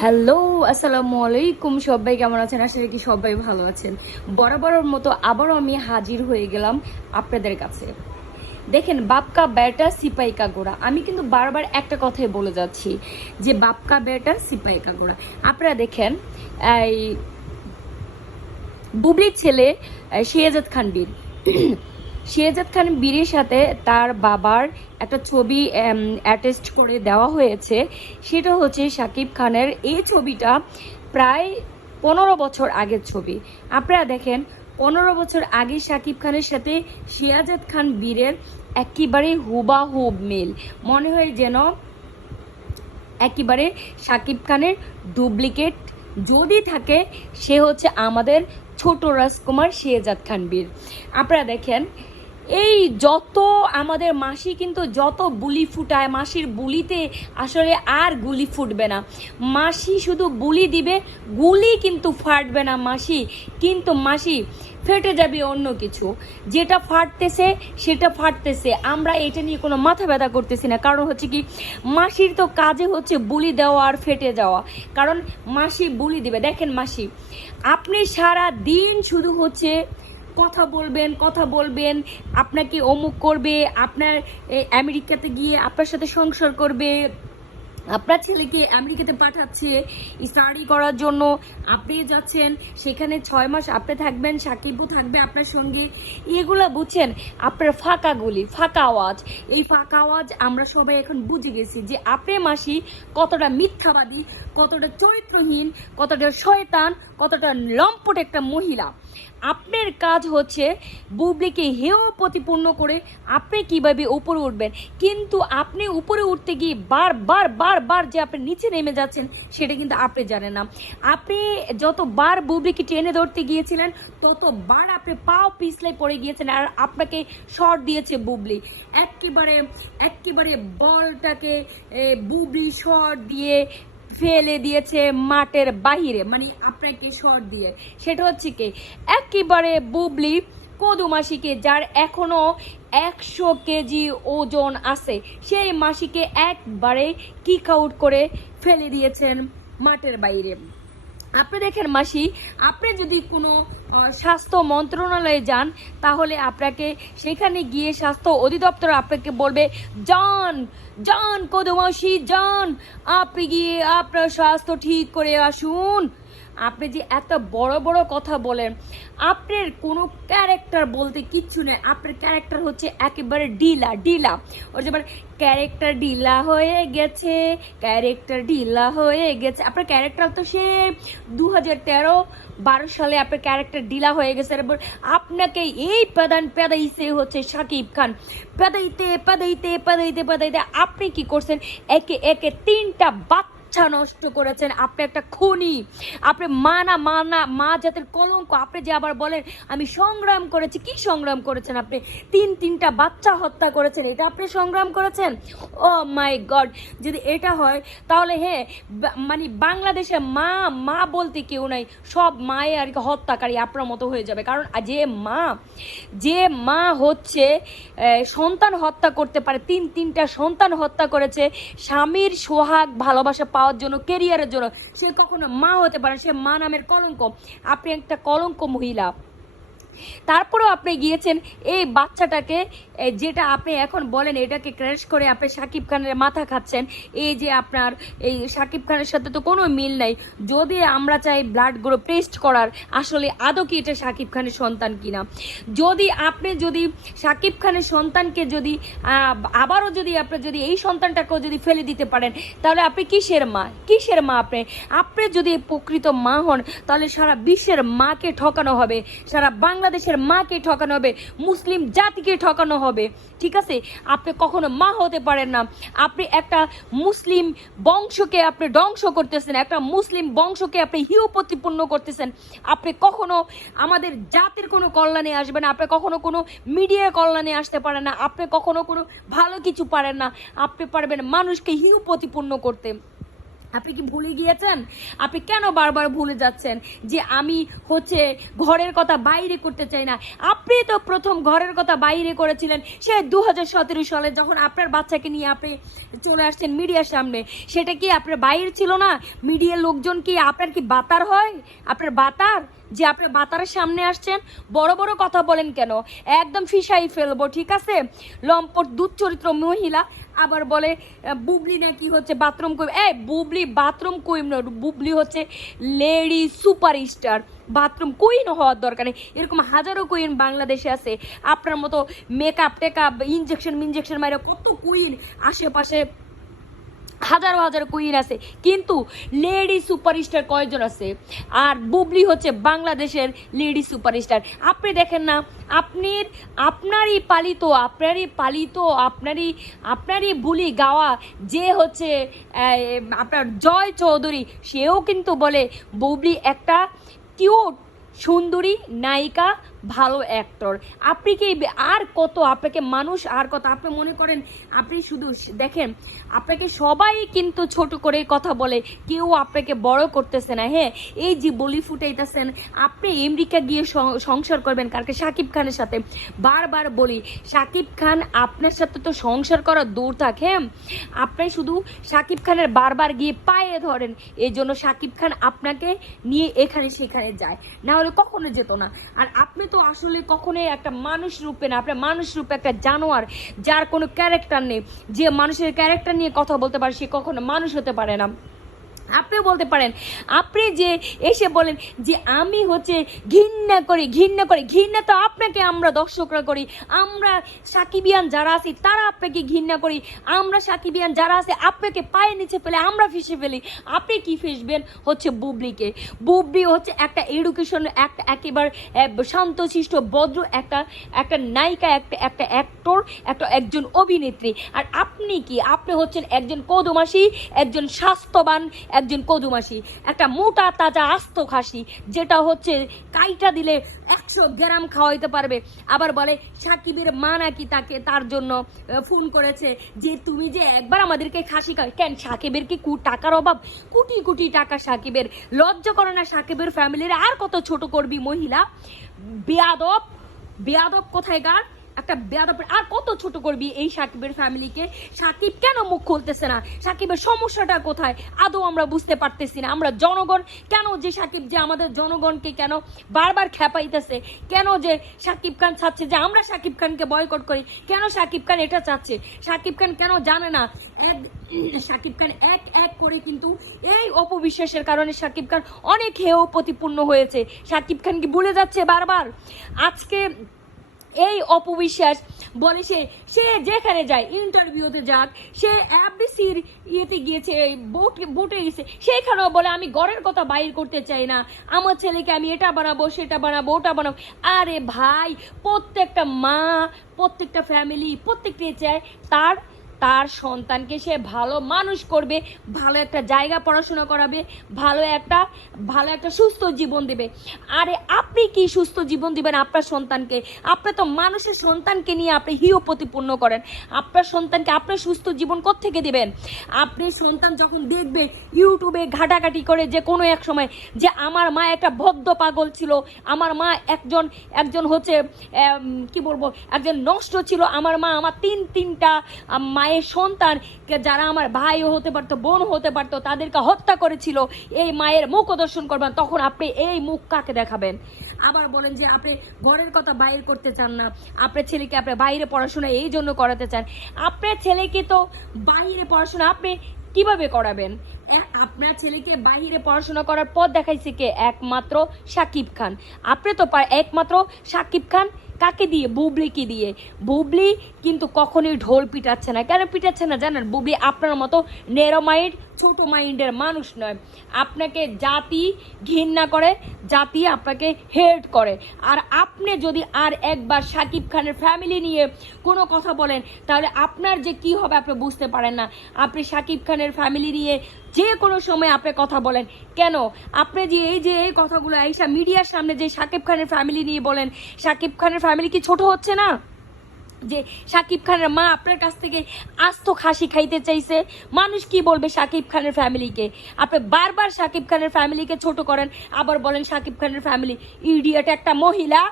Hello আসসালামু আলাইকুম সবাই কেমন আছেন? আসলে কি সবাই ভালো আছেন। বরাবরের মতো আবারও আমি হাজির হয়ে গেলাম আপনাদের কাছে। দেখেন, বাপকা ব্যাটা সিপাই গোড়া। আমি কিন্তু বারবার একটা কথাই বলে যাচ্ছি যে বাপকা ব্যাটা সিপাই গোড়া। আপনারা দেখেন, এই বুবলির ছেলে শেহজাদ খান বীর শেহজাদ খান বীরের সাথে তার বাবার একটা ছবি অ্যাটেস্ট করে দেওয়া হয়েছে। সেটা হচ্ছে শাকিব খানের এই ছবিটা প্রায় পনেরো বছর আগের ছবি। আপনারা দেখেন, পনেরো বছর আগে শাকিব খানের সাথে শেহাজাদ খান বীরের একেবারে হুবাহুব মিল। মনে হয় যেন একেবারে শাকিব খানের ডুপ্লিকেট। যদি থাকে, সে হচ্ছে আমাদের ছোট রাজকুমার শেহজাদ খান বীর। আপনারা দেখেন এই যত আমাদের মাসি কিন্তু যত বুলি ফুটায়, মাসির বুলিতে আসলে আর গুলি ফুটবে না। মাসি শুধু বুলি দিবে, গুলি কিন্তু ফাটবে না মাসি। কিন্তু মাসি, ফেটে যাবে অন্য কিছু। যেটা ফাটতেছে, সেটা ফাটতেছে। আমরা এটা নিয়ে কোনো মাথা ব্যথা করতেছি না। কারণ হচ্ছে কি, মাসির তো কাজে হচ্ছে বুলি দেওয়া আর ফেটে যাওয়া। কারণ মাসি বুলি দিবে। দেখেন মাসি, আপনি সারা দিন শুধু হচ্ছে কথা বলবেন কথা বলবেন, আপনাকে অমুক করবে, আপনার আমেরিকাতে গিয়ে আপনার সাথে সংসার করবে। আপনার ছেলেকে আমেরিকাতে পাঠাচ্ছে স্টাডি করার জন্য। আপনি যাচ্ছেন, সেখানে ছয় মাস আপনি থাকবেন, সাকিবও থাকবে আপনার সঙ্গে। এগুলো বুঝছেন, আপনার ফাঁকা গুলি, ফাঁকা আওয়াজ। এই ফাঁকা আওয়াজ আমরা সবাই এখন বুঝে গেছি যে আপনি মাসি কতটা মিথ্যাবাদী, কতটা চরিত্রহীন, কতটা শয়তান, কতটা লম্পট একটা মহিলা। আপনার কাজ হচ্ছে বুবলিকে হেয় প্রতিপূর্ণ করে আপনি কীভাবে উপরে উঠবেন। কিন্তু আপনি উপরে উঠতে গিয়ে বারবার বারবার যে আপনি নিচে নেমে যাচ্ছেন, সেটা কিন্তু আপনি জানেন না। আপনি যতবার বুবলিকে টেনে ধরতে গিয়েছিলেন, ততবার আপনি পাও পিছলে পড়ে গিয়েছেন আর আপনাকে শর্ট দিয়েছে বুবলি। একেবারে একেবারে বলটাকে বুবলি শর্ট দিয়ে ফেলে দিয়েছে মাঠের বাহিরে মানে আপনাকে শর্ট দিয়ে। সেটা হচ্ছে কি, একেবারে বুবলি কদু মাসিকে যার এখনও একশো কেজি ওজন আছে, সেই মাসিকে একবারে কিক আউট করে ফেলে দিয়েছেন মাঠের বাইরে। আপনি দেখেন মাসি, আপনি যদি কোনো স্বাস্থ্য মন্ত্রণালয়ে যান, তাহলে আপনাকে সেখানে গিয়ে স্বাস্থ্য অধিদপ্তর আপনাকে বলবে যান যান কদমাসি যান আপনি গিয়ে আপনার স্বাস্থ্য ঠিক করে আসুন। আপনি যে এত বড় বড় কথা বলেন, আপনার কোনো ক্যারেক্টার বলতে কিচ্ছু নেই। আপনার ক্যারেক্টার হচ্ছে একেবারে ডিলা ডিলা ওর যেবার ক্যারেক্টার ডিলা হয়ে গেছে ক্যারেক্টার ডিলা হয়ে গেছে। আপনার ক্যারেক্টার তো সে দু হাজার তেরো, বারো সালে আপনার ক্যারেক্টার ডিলা হয়ে গেছে। এবার আপনাকে এই প্রধান পেদাইছে হচ্ছে শাকিব খান। পেদাইতে পেদাইতে পেদাইতে পেদাইতে আপনি কি করছেন? একে একে তিনটা বাচ্চা বাচ্চা নষ্ট করেছেন। আপনি একটা খুনি। আপনি মা না মা না মা জাতের কলঙ্ক। আপনি যে আবার বলেন, আমি সংগ্রাম করেছি। কি সংগ্রাম করেছেন আপনি? তিন, তিনটা বাচ্চা হত্যা করেছেন। এটা আপনি সংগ্রাম করেছেন? Oh my god! যদি এটা হয়, তাহলে হ্যাঁ মানে বাংলাদেশে মা মা বলতে কেউ নাই। সব মায়ে আর কি হত্যাকারী আপনার মতো হয়ে যাবে। কারণ যে মা যে মা হচ্ছে সন্তান হত্যা করতে পারে। তিন, তিনটা সন্তান হত্যা করেছে। স্বামীর সোহাগ ভালোবাসা পাওয়ার জন্য কেরিয়ারের জন্য। সে কখনো মা হতে পারে সে মা নামের কলঙ্ক। আপনি একটা কলঙ্ক মহিলা। তারপরেও আপনি গিয়েছেন, এই বাচ্চাটাকে যেটা আপনি এখন বলেন, এটাকে ক্র্যাশ করে আপনি সাকিব খানের মাথা খাচ্ছেন, এই যে আপনার, এই সাকিব খানের সাথে তো কোনো মিল নাই। যদি আমরা চাই ব্লাড গ্রুপ টেস্ট করার, আসলে আদৌ কি এটা সাকিব খানের সন্তান কিনা? যদি আপনি যদি সাকিব খানের সন্তানকে যদি আবারও যদি আপনি যদি এই সন্তানটাকেও যদি ফেলে দিতে পারেন, তাহলে আপনি কিসের মা? কিসের মা আপনি? আপনি যদি প্রকৃত মা হন, তাহলে সারা বিশ্বের মাকে ঠকানো হবে, সারা বাংলাদেশের মাকে ঠকানো হবে, মুসলিম জাতিকে ঠকানো হবে। ঠিক আছে? আপনি কখনো মা হতে পারেন না। আপনি একটা মুসলিম বংশকে আপনি ধ্বংস করতেছেন, একটা মুসলিম বংশকে আপনি হিউ প্রতিপূর্ণ করতেছেন। আপনি কখনো আমাদের জাতির কোনো কল্যাণে আসবে না, আপনি কখনো কোনো মিডিয়ার কল্যাণে আসতে পারেন না, আপনি কখনো কোনো ভালো কিছু পারেন না। আপনি পারবেন মানুষকে হিউ প্রতিপূর্ণ করতে। আপনি কি ভুলে গিয়েছেন? আপনি কেন বারবার ভুলে যাচ্ছেন যে আমি হচ্ছে ঘরের কথা বাইরে করতে চাই না? আপনি তো প্রথম ঘরের কথা বাইরে করেছিলেন সে দু হাজার সতেরো সালে যখন আপনার বাচ্চাকে নিয়ে আপনি চলে আসছেন মিডিয়ার সামনে। সেটা কি আপনার বাইরে ছিল না? মিডিয়ার লোকজন কি আপনার কি বাতার হয়? আপনার বাতার? যে আপনি বাতারের সামনে আসছেন? বড় বড় কথা বলেন কেন? একদম ফিসাই ফেলব, ঠিক আছে? লম্পট দুধ চরিত্র মহিলা আবার বলে বুবলি না কি হচ্ছে বাথরুম কই এ, বুবলি বাথরুম কুইন না বুবলি হচ্ছে lady super star bathroom queen হওয়ার দরকার নেই। এরকম হাজারো কুইন বাংলাদেশে আছে। আপনার মতো মেকআপ টেকআপ ইঞ্জেকশন মিনজেকশন মারে কত কুইন আশেপাশে হাজারো হাজার কুইন আছে। কিন্তু লেডি সুপারস্টার কয়জন আছে? আর বুবলি হচ্ছে বাংলাদেশের লেডি সুপারস্টার আপনি দেখেন না, আপনি, আপনারই পালিত আপনারই পালিত, আপনারই আপনারই বুলি গাওয়া যে হচ্ছে আপনার জয় চৌধুরী, সেও কিন্তু বলে, বুবলি একটা কিউট সুন্দরী নায়িকা ভালো অ্যাক্টর আপনি কি আর কত আপনাকে মানুষ, আর কত? আপনি মনে করেন, আপনি শুধু দেখেন, আপনাকে সবাই কিন্তু ছোট করে কথা বলে, কেউ আপনাকে বড় করতেছে না হ্যাঁ? এই যে বলি ফুটাইতেছেন, আপনি আমেরিকা গিয়ে সংসার করবেন কালকে সাকিব খানের সাথে। বারবার বলি, সাকিব খান আপনার সাথে তো সংসার করা দূর থাক হ্যাঁ? আপনি শুধু সাকিব খানের বারবার গিয়ে পায়ে ধরেন, এই জন্য সাকিব খান আপনাকে নিয়ে এখানে সেখানে যায়। না হলে কখনো যেত না। আর আপনি তো আসলে কখনোই একটা মানুষ রূপে না, আপনার মানুষ রূপে একটা জানোয়ার যার কোনো ক্যারেক্টার নেই। যে মানুষের ক্যারেক্টার নিয়ে কথা বলতে পারে, সে কখনো মানুষ হতে পারে না। আপনি বলতে পারেন। আপনি যে এসে বলেন যে আমি হচ্ছে ঘৃণা করি ঘৃণা করি, ঘৃণা তো আপনাকে আমরা দর্শকরা করি। আমরা সাকিবিয়ান যারা আছি, তারা আপনাকে ঘৃণা করি। আমরা সাকিবিয়ান যারা আছে, আপনাকে পায়ে নিচে ফেলে আমরা ফেসে ফেলি। আপনি কি ফেসবেন? হচ্ছে বুবলিকে। বুবলি হচ্ছে একটা এডুকেশন একটা একেবারে শান্তশিষ্ট ভদ্র একটা একটা নায়িকা, একটা একটা অ্যাক্টর একটা একজন অভিনেত্রী। আর আপনি কি? আপনি হচ্ছেন একজন কদমাসি একজন স্বাস্থ্যবান একজন কদুমাসি, একটা মোটা তাজা আস্ত খাসি, যেটা হচ্ছে কাইটা দিলে একশো গ্রাম খাওয়াইতে পারবে। আবার বলে, সাকিবের মা নাকি তাকে তার জন্য ফোন করেছে যে তুমি যে একবার আমাদেরকে খাসি খাও। কেন, সাকিবের কি কু- টাকার অভাব? কোটি কোটি টাকা সাকিবের। লজ্জা করে না সাকিবের ফ্যামিলির? আর কত ছোট করবি মহিলা? বেয়াদব বেয়াদব কোথায় গার একটা বেয়াদব আর কত ছোট করবি এই সাকিবের ফ্যামিলিকে সাকিব কেন মুখ খুলতেছে না? সাকিবের সমস্যাটা কোথায়? আদৌ আমরা বুঝতে পারতেছি না। আমরা জনগণ, কেন যে সাকিব যে আমাদের জনগণকে কেন বারবার খেপাইতেছে কেন যে সাকিব খান চাচ্ছে যে আমরা সাকিব খানকে বয়কট করি? কেন সাকিব খান এটা চাচ্ছে? সাকিব খান কেন জানে না? এক, সাকিব খান এক এক করে কিন্তু এই অপবিশ্বাসের কারণে সাকিব খান অনেক হেয় প্রতিপূর্ণ হয়েছে। সাকিব খান কি ভুলে যাচ্ছে বারবার? আজকে এই অপবিশ্বাস বলে সে সে যেখানে যায় ইন্টারভিউতে যাক, সে অ্যাবিসির ইয়েতে গিয়েছে বোট বোটে গেছে সেইখানেও বলে, আমি ঘরের কথা বাইর করতে চাই না। আমার ছেলেকে আমি এটা বানাবো, সেটা বানাবো, ওটা বানাবো। আরে ভাই, প্রত্যেকটা মা, প্রত্যেকটা ফ্যামিলি প্রত্যেকটি চায় তার তার সন্তানকে সে ভালো মানুষ করবে ভালো একটা জায়গা পড়াশোনা করাবে ভালো একটা ভালো একটা সুস্থ জীবন দেবে। আরে আপনি কি সুস্থ জীবন দিবেন আপনার সন্তানকে? আপনি তো মানুষের সন্তানকে নিয়ে আপনি হিও প্রতিপূর্ণ করেন। আপনার সন্তানকে আপনার সুস্থ জীবন থেকে দিবেন? আপনি সন্তান যখন দেখবে ইউটিউবে ঘাটাঘাটি করে যে কোনো এক সময় যে আমার মা একটা বদ্ধ পাগল ছিল আমার মা একজন একজন হচ্ছে কি বলব একজন নষ্ট ছিল আমার মা আমার তিন তিনটা আম, মায়ের সন্তান যারা আমার ভাইও হতে পারতো, বোন হতে পারতো, তাদেরকে হত্যা করেছিল, এই মায়ের মুখ দর্শন করবেন, তখন আপনি এই মুখ কাকে দেখাবেন? আবার বলেন যে আপনি ঘরের কথা বাইর করতে চান না আপনার ছেলেকে আপনি বাইরে পড়াশোনা এই জন্য করাতে চান। আপনার ছেলেকে তো বাইরে পড়াশোনা আপনি কীভাবে করাবেন? আপনার ছেলেকে বাইরে পড়াশোনা করার পর দেখাইছে কে? একমাত্র সাকিব খান। আপনি তো একমাত্র সাকিব খান কাকে দিয়ে? বুবলিকে দিয়ে? বুবলি কিন্তু কখনোই ঢোল পিটাচ্ছে না। কেন পিটাচ্ছে না জানেন? বুবলি আপনার মতো নেরো মাইন্ড ছোট মাইন্ডের মানুষ নয়। আপনাকে জাতি ঘৃণা করে, জাতি আপনাকে হেট করে। আর আপনি যদি আর একবার সাকিব খানের ফ্যামিলি নিয়ে কোনো কথা বলেন, তাহলে আপনার যে কি হবে আপনি বুঝতে পারেন না। আপনি সাকিব খানের ফ্যামিলি নিয়ে যে কোনো সময় আপনি কথা বলেন। কেন? আপনি যে এই যে এই কথাগুলো এইসব মিডিয়ার সামনে যে সাকিব খানের ফ্যামিলি নিয়ে বলেন, সাকিব খানের ফ্যামিলি কি ছোট হচ্ছে না? যে সাকিব খানের মা আপনার কাছ থেকে আস্ত খাসি খাইতে চাইছে, মানুষ কি বলবে সাকিব খানের ফ্যামিলিকে? আপনি বারবার সাকিব খানের ফ্যামিলিকে ছোট করেন, আবার বলেন সাকিব খানের ফ্যামিলি, ইডিয়েট একটা মহিলা।